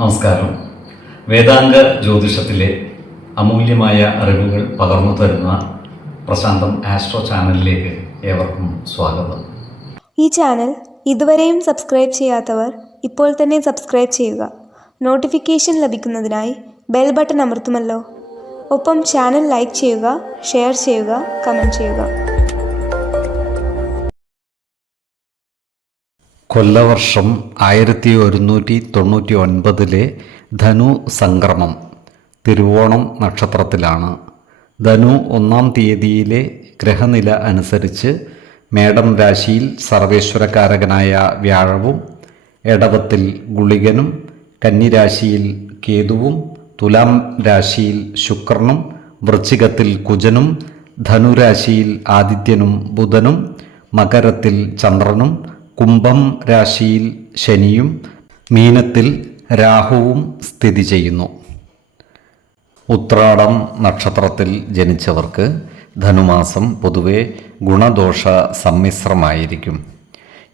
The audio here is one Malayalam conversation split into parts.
നമസ്കാരം. വേദാംഗ ജ്യോതിഷത്തിലെ അമൂല്യമായ അറിവുകൾ പകർന്നു തരുന്ന പ്രശാന്തം ആസ്ട്രോ ചാനലിലേക്ക് ഏവർക്കും സ്വാഗതം. ഈ ചാനൽ ഇതുവരെയും സബ്സ്ക്രൈബ് ചെയ്യാത്തവർ ഇപ്പോൾ തന്നെ സബ്സ്ക്രൈബ് ചെയ്യുക. നോട്ടിഫിക്കേഷൻ ലഭിക്കുന്നതിനായി ബെൽ ബട്ടൺ അമർത്തുമല്ലോ. ഒപ്പം ചാനൽ ലൈക്ക് ചെയ്യുക, ഷെയർ ചെയ്യുക, കമൻറ്റ് ചെയ്യുക. കൊല്ലവർഷം 1199 ധനു സംക്രമം തിരുവോണം നക്ഷത്രത്തിലാണ്. ധനു 1-ാം തീയതിയിലെ ഗ്രഹനില അനുസരിച്ച് മേടം രാശിയിൽ സർവേശ്വരകാരകനായ വ്യാഴവും, എടവത്തിൽ ഗുളികനും, കന്നിരാശിയിൽ കേതുവും, തുലാം രാശിയിൽ ശുക്രനും, വൃശ്ചികത്തിൽ കുജനും, ധനുരാശിയിൽ ആദിത്യനും ബുധനും, മകരത്തിൽ ചന്ദ്രനും, കുംഭം രാശിയിൽ ശനിയും, മീനത്തിൽ രാഹുവും സ്ഥിതി ചെയ്യുന്നു. ഉത്രാടം നക്ഷത്രത്തിൽ ജനിച്ചവർക്ക് ധനുമാസം പൊതുവെ ഗുണദോഷ സമ്മിശ്രമായിരിക്കും.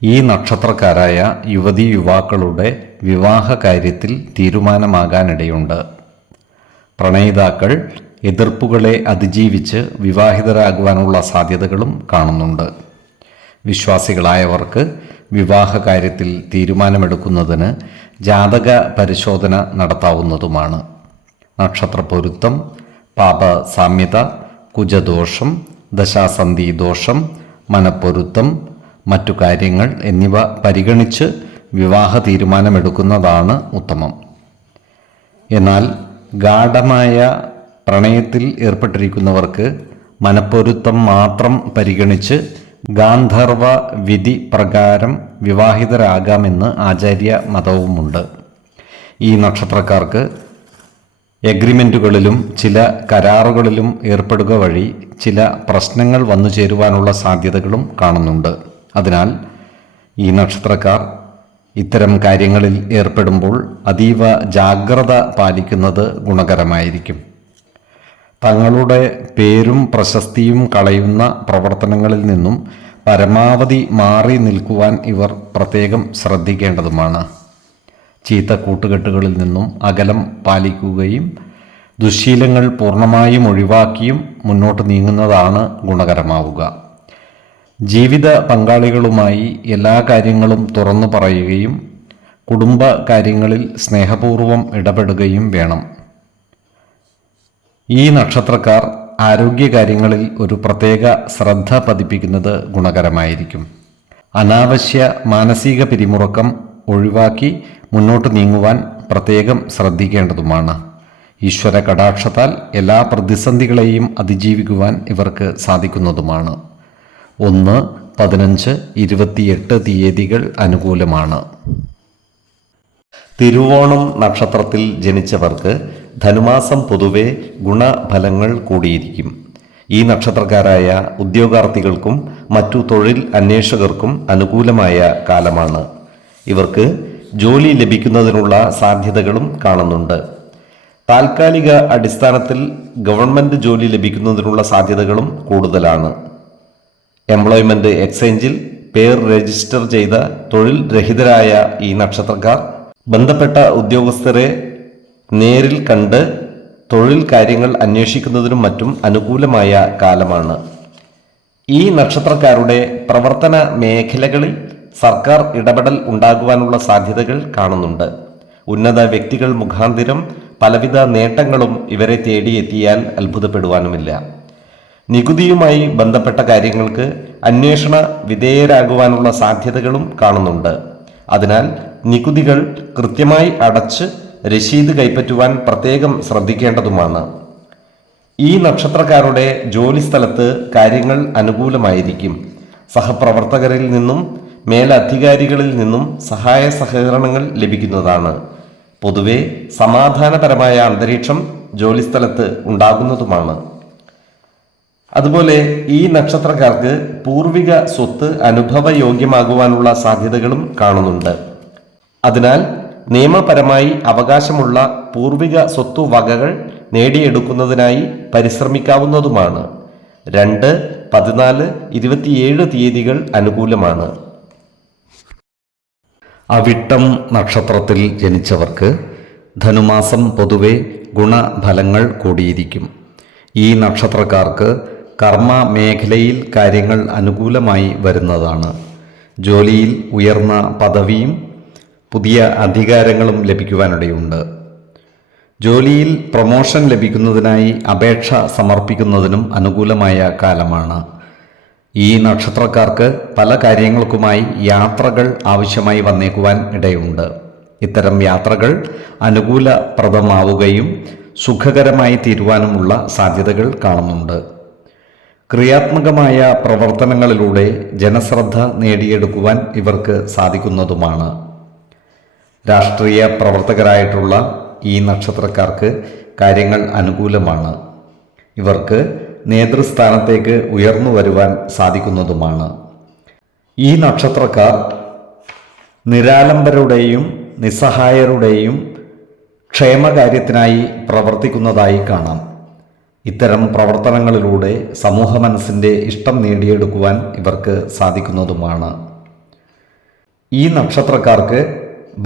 ഈ നക്ഷത്രക്കാരായ യുവതീ യുവാക്കളുടെ വിവാഹ കാര്യത്തിൽ തീരുമാനമാകാനിടയുണ്ട്. പ്രണയിതാക്കൾ എതിർപ്പുകളെ അതിജീവിച്ച് വിവാഹിതരാകുവാനുള്ള സാധ്യതകളും കാണുന്നുണ്ട്. വിശ്വാസികളായവർക്ക് വിവാഹ കാര്യത്തിൽ തീരുമാനമെടുക്കുന്നതിന് ജാതക പരിശോധന നടത്താവുന്നതുമാണ്. നക്ഷത്രപ്പൊരുത്തം, പാപസാമ്യത, കുജദോഷം, ദശാസന്ധി ദോഷം, മനപ്പൊരുത്തം, മറ്റു കാര്യങ്ങൾ എന്നിവ പരിഗണിച്ച് വിവാഹ തീരുമാനമെടുക്കുന്നതാണ് ഉത്തമം. എന്നാൽ ഗാഢമായ പ്രണയത്തിൽ ഏർപ്പെട്ടിരിക്കുന്നവർക്ക് മനപ്പൊരുത്തം മാത്രം പരിഗണിച്ച് ഗാന്ധർവ വിധി പ്രകാരം വിവാഹിതരാകാമെന്ന് ആചാര്യ മതവുമുണ്ട്. ഈ നക്ഷത്രക്കാർക്ക് എഗ്രിമെൻറ്റുകളിലും ചില കരാറുകളിലും ഏർപ്പെടുക വഴി ചില പ്രശ്നങ്ങൾ വന്നു ചേരുവാനുള്ള സാധ്യതകളും കാണുന്നുണ്ട്. അതിനാൽ ഈ നക്ഷത്രക്കാർ ഇത്തരം കാര്യങ്ങളിൽ ഏർപ്പെടുമ്പോൾ അതീവ ജാഗ്രത പാലിക്കുന്നത് ഗുണകരമായിരിക്കും. തങ്ങളുടെ പേരും പ്രശസ്തിയും കളയുന്ന പ്രവർത്തനങ്ങളിൽ നിന്നും പരമാവധി മാറി നിൽക്കുവാൻ ഇവർ പ്രത്യേകം ശ്രദ്ധിക്കേണ്ടതുമാണ്. ചീത്ത കൂട്ടുകെട്ടുകളിൽ നിന്നും അകലം പാലിക്കുകയും ദുശ്ശീലങ്ങൾ പൂർണ്ണമായും ഒഴിവാക്കിയും മുന്നോട്ട് നീങ്ങുന്നതാണ് ഗുണകരമാവുക. ജീവിത പങ്കാളികളുമായി എല്ലാ കാര്യങ്ങളും തുറന്നു പറയുകയും കുടുംബ കാര്യങ്ങളിൽ സ്നേഹപൂർവ്വം ഇടപെടുകയും വേണം. ഈ നക്ഷത്രക്കാർ ആരോഗ്യകാര്യങ്ങളിൽ ഒരു പ്രത്യേക ശ്രദ്ധ പതിപ്പിക്കുന്നത് ഗുണകരമായിരിക്കും. അനാവശ്യ മാനസിക പിരിമുറുക്കം ഒഴിവാക്കി മുന്നോട്ട് നീങ്ങുവാൻ പ്രത്യേകം ശ്രദ്ധിക്കേണ്ടതുമാണ്. ഈശ്വര കടാക്ഷത്താൽ എല്ലാ പ്രതിസന്ധികളെയും അതിജീവിക്കുവാൻ ഇവർക്ക് സാധിക്കുന്നതുമാണ്. 1, 15, 28 തീയതികൾ അനുകൂലമാണ്. തിരുവോണം നക്ഷത്രത്തിൽ ജനിച്ചവർക്ക് ധനുമാസം പൊതുവെ ഗുണഫലങ്ങൾ കൂടിയിരിക്കും. ഈ നക്ഷത്രക്കാരായ ഉദ്യോഗാർത്ഥികൾക്കും മറ്റു തൊഴിൽ അന്വേഷകർക്കും അനുകൂലമായ കാലമാണ്. ഇവർക്ക് ജോലി ലഭിക്കുന്നതിനുള്ള സാധ്യതകളും കാണുന്നുണ്ട്. താൽക്കാലിക അടിസ്ഥാനത്തിൽ ഗവൺമെൻറ് ജോലി ലഭിക്കുന്നതിനുള്ള സാധ്യതകളും കൂടുതലാണ്. എംപ്ലോയ്മെൻറ്റ് എക്സ്ചേഞ്ചിൽ പേർ രജിസ്റ്റർ ചെയ്ത തൊഴിൽ രഹിതരായ ഈ നക്ഷത്രക്കാർ ബന്ധപ്പെട്ട ഉദ്യോഗസ്ഥരെ നേരിൽ കണ്ട് തൊഴിൽ കാര്യങ്ങൾ അന്വേഷിക്കുന്നതിനും മറ്റും അനുകൂലമായ കാലമാണ്. ഈ നക്ഷത്രക്കാരുടെ പ്രവർത്തന മേഖലകളിൽ സർക്കാർ ഇടപെടൽ ഉണ്ടാകുവാനുള്ള സാധ്യതകൾ കാണുന്നുണ്ട്. ഉന്നത വ്യക്തികൾ മുഖാന്തിരം പലവിധ നേട്ടങ്ങളും ഇവരെ തേടിയെത്തിയാൽ അത്ഭുതപ്പെടുവാനുമില്ല. നികുതിയുമായി ബന്ധപ്പെട്ട കാര്യങ്ങൾക്ക് അന്വേഷണ വിധേയരാകുവാനുള്ള സാധ്യതകളും കാണുന്നുണ്ട്. അതിനാൽ നികുതികൾ കൃത്യമായി അടച്ച് രശീത് കൈപ്പറ്റുവാൻ പ്രത്യേകം ശ്രദ്ധിക്കേണ്ടതുമാണ്. ഈ നക്ഷത്രക്കാരുടെ ജോലിസ്ഥലത്ത് കാര്യങ്ങൾ അനുകൂലമായിരിക്കും. സഹപ്രവർത്തകരിൽ നിന്നും മേലധികാരികളിൽ നിന്നും സഹായ സഹകരണങ്ങൾ ലഭിക്കുന്നതാണ്. പൊതുവെ സമാധാനപരമായ അന്തരീക്ഷം ജോലിസ്ഥലത്ത് ഉണ്ടാകുന്നതുമാണ്. അതുപോലെ ഈ നക്ഷത്രക്കാർക്ക് പൂർവിക സ്വത്ത് അനുഭവയോഗ്യമാകുവാനുള്ള സാധ്യതകളും കാണുന്നുണ്ട്. അതിനാൽ നിയമപരമായി അവകാശമുള്ള പൂർവിക സ്വത്തുവകകൾ നേടിയെടുക്കുന്നതിനായി പരിശ്രമിക്കാവുന്നതുമാണ്. 2, 14, 27 തീയതികൾ അനുകൂലമാണ്. അവിട്ടം നക്ഷത്രത്തിൽ ജനിച്ചവർക്ക് ധനുമാസം പൊതുവെ ഗുണഫലങ്ങൾ കൂടിയിരിക്കും. ഈ നക്ഷത്രക്കാർക്ക് കർമ്മ മേഖലയിൽ കാര്യങ്ങൾ അനുകൂലമായി വരുന്നതാണ്. ജോലിയിൽ ഉയർന്ന പദവിയും പുതിയ അധികാരങ്ങളും ലഭിക്കുവാനിടയുണ്ട്. ജോലിയിൽ പ്രൊമോഷൻ ലഭിക്കുന്നതിനായി അപേക്ഷ സമർപ്പിക്കുന്നതിനും അനുകൂലമായ കാലമാണ്. ഈ നക്ഷത്രക്കാർക്ക് പല കാര്യങ്ങൾക്കുമായി യാത്രകൾ ആവശ്യമായി വന്നേക്കുവാൻ ഇടയുണ്ട്. ഇത്തരം യാത്രകൾ അനുകൂലപ്രദമാവുകയും സുഖകരമായി തീരുവാനുമുള്ള സാധ്യതകൾ കാണുന്നുണ്ട്. ക്രിയാത്മകമായ പ്രവർത്തനങ്ങളിലൂടെ ജനശ്രദ്ധ നേടിയെടുക്കുവാൻ ഇവർക്ക് സാധിക്കുന്നതുമാണ്. രാഷ്ട്രീയ പ്രവർത്തകരായിട്ടുള്ള ഈ നക്ഷത്രക്കാർക്ക് കാര്യങ്ങൾ അനുകൂലമാണ്. ഇവർക്ക് നേതൃസ്ഥാനത്തേക്ക് ഉയർന്നു വരുവാൻ സാധിക്കുന്നതുമാണ്. ഈ നക്ഷത്രക്കാർ നിരാലംബരുടെയും നിസ്സഹായരുടെയും ക്ഷേമകാര്യത്തിനായി പ്രവർത്തിക്കുന്നതായി കാണാം. ഇത്തരം പ്രവർത്തനങ്ങളിലൂടെ സമൂഹ മനസ്സിൻ്റെ ഇഷ്ടം നേടിയെടുക്കുവാൻ ഇവർക്ക് സാധിക്കുന്നതുമാണ്. ഈ നക്ഷത്രക്കാർക്ക്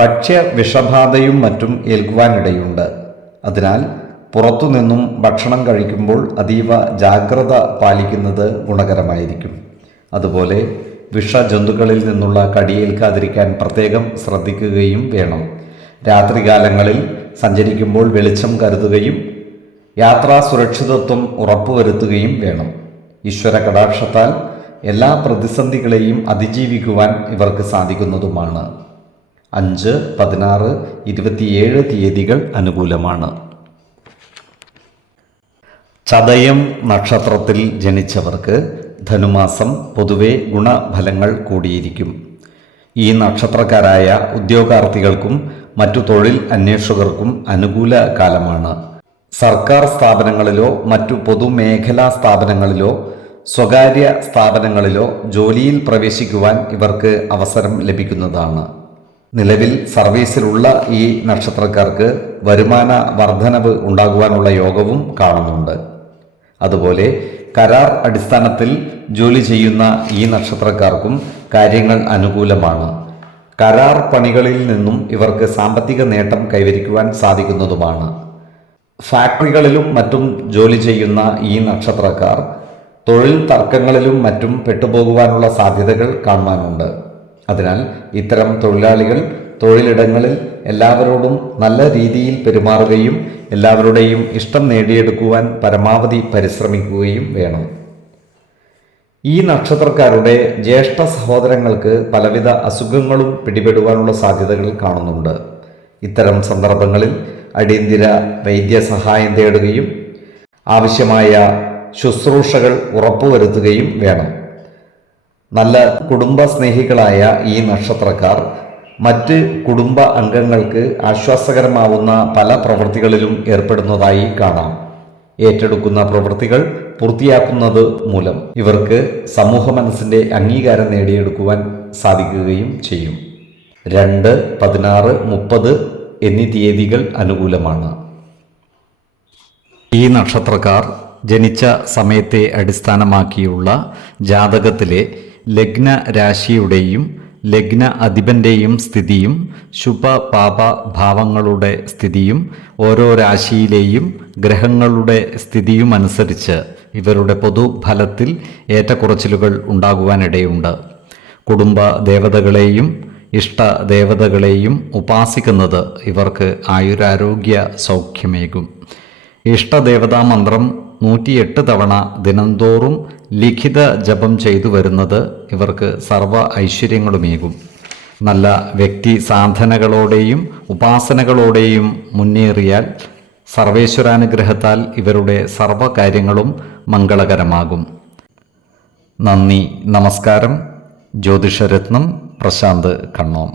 ഭക്ഷ്യ വിഷബാധയും മറ്റും ഏൽക്കുവാനിടയുണ്ട്. അതിനാൽ പുറത്തുനിന്നും ഭക്ഷണം കഴിക്കുമ്പോൾ അതീവ ജാഗ്രത പാലിക്കുന്നത് ഗുണകരമായിരിക്കും. അതുപോലെ വിഷജന്തുക്കളിൽ നിന്നുള്ള കടിയേൽക്കാതിരിക്കാൻ പ്രത്യേകം ശ്രദ്ധിക്കുകയും വേണം. രാത്രികാലങ്ങളിൽ സഞ്ചരിക്കുമ്പോൾ വെളിച്ചം കരുതുകയും യാത്രാ സുരക്ഷിതത്വം ഉറപ്പുവരുത്തുകയും വേണം. ഈശ്വര കടാക്ഷത്താൽ എല്ലാ പ്രതിസന്ധികളെയും അതിജീവിക്കുവാൻ ഇവർക്ക് സാധിക്കുന്നതുമാണ്. 5, 16, 27 തീയതികൾ അനുകൂലമാണ്. ചതയം നക്ഷത്രത്തിൽ ജനിച്ചവർക്ക് ധനുമാസം പൊതുവെ ഗുണഫലങ്ങൾ കൂടിയിരിക്കും. ഈ നക്ഷത്രക്കാരായ ഉദ്യോഗാർത്ഥികൾക്കും മറ്റു തൊഴിൽ അന്വേഷകർക്കും അനുകൂല കാലമാണ്. സർക്കാർ സ്ഥാപനങ്ങളിലോ മറ്റു പൊതുമേഖലാ സ്ഥാപനങ്ങളിലോ സ്വകാര്യ സ്ഥാപനങ്ങളിലോ ജോലിയിൽ പ്രവേശിക്കുവാൻ ഇവർക്ക് അവസരം ലഭിക്കുന്നതാണ്. നിലവിൽ സർവീസിലുള്ള ഈ നക്ഷത്രക്കാർക്ക് വരുമാന വർധനവ് ഉണ്ടാകുവാനുള്ള യോഗവും കാണുന്നുണ്ട്. അതുപോലെ കരാർ അടിസ്ഥാനത്തിൽ ജോലി ചെയ്യുന്ന ഈ നക്ഷത്രക്കാർക്കും കാര്യങ്ങൾ അനുകൂലമാണ്. കരാർ പണികളിൽ നിന്നും ഇവർക്ക് സാമ്പത്തിക നേട്ടം കൈവരിക്കുവാൻ സാധിക്കുന്നതുമാണ്. ഫാക്ടറികളിലും മറ്റും ജോലി ചെയ്യുന്ന ഈ നക്ഷത്രക്കാർ തൊഴിൽ തർക്കങ്ങളിലും മറ്റും പെട്ടുപോകുവാനുള്ള സാധ്യതകൾ കാണുവാനുണ്ട്. അതിനാൽ ഇത്തരം തൊഴിലാളികൾ തൊഴിലിടങ്ങളിൽ എല്ലാവരോടും നല്ല രീതിയിൽ പെരുമാറുകയും എല്ലാവരുടെയും ഇഷ്ടം നേടിയെടുക്കുവാൻ പരമാവധി പരിശ്രമിക്കുകയും വേണം. ഈ നക്ഷത്രക്കാരുടെ ജ്യേഷ്ഠ സഹോദരങ്ങൾക്ക് പലവിധ അസുഖങ്ങളും പിടിപെടുവാനുള്ള സാധ്യതകൾ കാണുന്നുണ്ട്. ഇത്തരം സന്ദർഭങ്ങളിൽ അടിയന്തര വൈദ്യസഹായം തേടുകയും ആവശ്യമായ ശുശ്രൂഷകൾ ഉറപ്പുവരുത്തുകയും വേണം. നല്ല കുടുംബസ്നേഹികളായ ഈ നക്ഷത്രക്കാർ മറ്റ് കുടുംബ അംഗങ്ങൾക്ക് ആശ്വാസകരമാവുന്ന പല പ്രവൃത്തികളിലും ഏർപ്പെടുന്നതായി കാണാം. ഏറ്റെടുക്കുന്ന പ്രവൃത്തികൾ പൂർത്തിയാക്കുന്നത് മൂലം ഇവർക്ക് സമൂഹ മനസ്സിൻ്റെ അംഗീകാരം നേടിയെടുക്കുവാൻ സാധിക്കുകയും ചെയ്യും. 2, 16, 30 എന്നീ തീയതികൾ അനുകൂലമാണ്. ഈ നക്ഷത്രക്കാർ ജനിച്ച സമയത്തെ അടിസ്ഥാനമാക്കിയുള്ള ജാതകത്തിലെ ലഗ്ന രാശിയുടെയും ലഗ്ന അധിപൻ്റെയും സ്ഥിതിയും ശുഭ പാപ ഭാവങ്ങളുടെ സ്ഥിതിയും ഓരോ രാശിയിലെയും ഗ്രഹങ്ങളുടെ സ്ഥിതിയുമനുസരിച്ച് ഇവരുടെ പൊതുഫലത്തിൽ ഏറ്റക്കുറച്ചിലുകൾ ഉണ്ടാകുവാനിടയുണ്ട്. കുടുംബ ദേവതകളെയും ഇഷ്ടദേവതകളെയും ഉപാസിക്കുന്നത് ഇവർക്ക് ആയുരാരോഗ്യ സൗഖ്യമേകും. ഇഷ്ടദേവതാ മന്ത്രം 108 തവണ ദിനംതോറും ലിഖിത ജപം ചെയ്തു വരുന്നത് ഇവർക്ക് സർവ്വ ഐശ്വര്യങ്ങളുമേകും. നല്ല വ്യക്തി സാധനകളോടെയും ഉപാസനകളോടെയും മുന്നേറിയാൽ സർവേശ്വരാനുഗ്രഹത്താൽ ഇവരുടെ സർവ്വകാര്യങ്ങളും മംഗളകരമാകും. നന്ദി, നമസ്കാരം. ജ്യോതിഷരത്നം പ്രശാന്ത് കണ്ണോം.